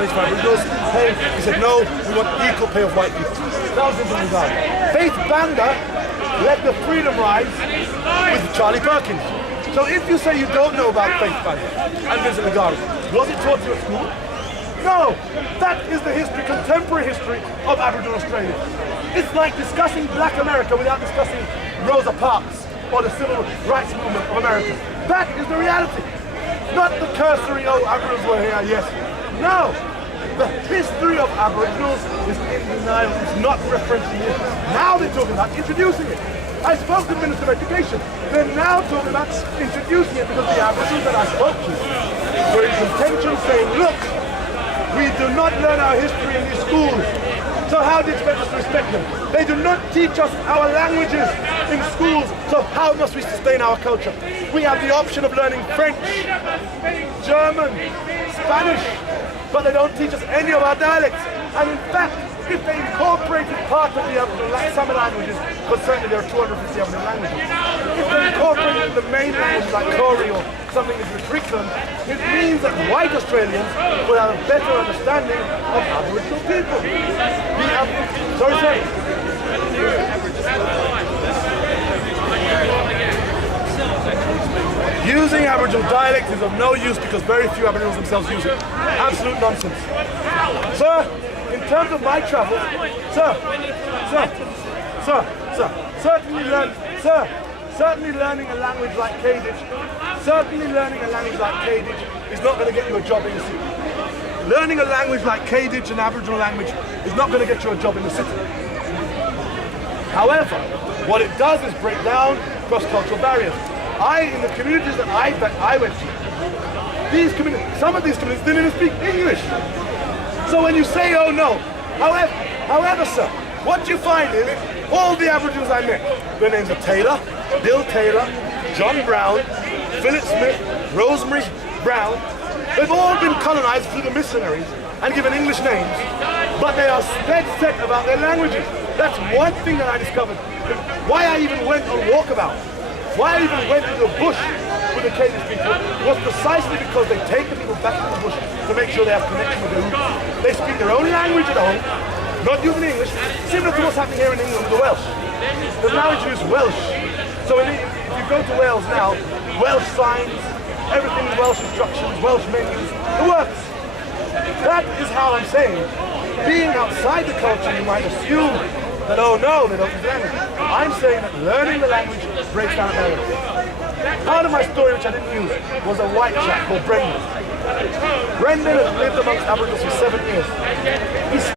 Pakistanis for Aboriginals pay. He said, no, we want equal pay of white people. That was Vincent Lagarde. Faith Banda led the Freedom Rise with Charlie Perkins. So if you say you don't know about Faith Banda and Vincent Lagarde, was it taught you at school? No, that is the history, contemporary history of Aboriginal Australia. It's like discussing Black America without discussing Rosa Parks or the civil rights movement of America. That is the reality. Not the cursory, oh, Aboriginals were here, yes. No, the history of Aboriginals is in denial. It's not referencing it. Now they're talking about introducing it. I spoke to the Minister of Education. They're now talking about introducing it because the Aboriginals that I spoke to were in contention saying, look, we do not learn our history in these schools. So how do you expect us to respect them? They do not teach us our languages in schools, so how must we sustain our culture? We have the option of learning French, German, Spanish, but they don't teach us any of our dialects. And in fact, if they incorporated part of some languages, because certainly there are 250 Aboriginal languages, if they incorporated the main language like Koori or something into the curriculum, it means that white Australians will have a better understanding of Aboriginal people. Sorry, sir. Using Aboriginal dialect is of no use because very few Aboriginals themselves use it. Absolute nonsense. Sir, in terms of my travels, certainly learning a language like Kadich, is not going to get you a job in the city. Learning a language like Kadich, an Aboriginal language, is not going to get you a job in the city. However, what it does is break down cross-cultural barriers. In the communities that I went to, some of these communities didn't even speak English. So when you say, oh no, however, sir, what you find is all the Aboriginals I met, their names are Taylor, Bill Taylor, John Brown, Philip Smith, Rosemary Brown. They've all been colonized through the missionaries and given English names, but they are dead set about their languages. That's one thing that I discovered. Why I even went on walkabout, why I even went to the bush with the Kadich people was precisely because they take the people back to the bush to make sure they have connection with their roots. They speak their own language at home, not using English, similar to what's happening here in England with the Welsh. They've now introduced Welsh. So if you go to Wales now, Welsh signs, everything is Welsh instructions, Welsh menus, it works. That is how I'm saying, being outside the culture, you might assume that, oh no, they don't use language. I'm saying that learning the language breaks down a barrier. Part of my story, which I didn't use, was a white chap called Brendan. Brendan has lived amongst Aboriginals for 7 years.